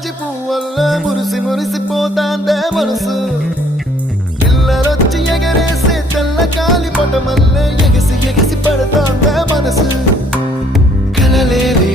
జాజి పువ్వల్ల మురిసి మురిసిపోతాందే మనసు పిల్లలొచ్చి ఎగరేసే తెల్ల కాలి పటమల్లే ఎగిసి ఎగిసి పడతాందే మనసు కలలేని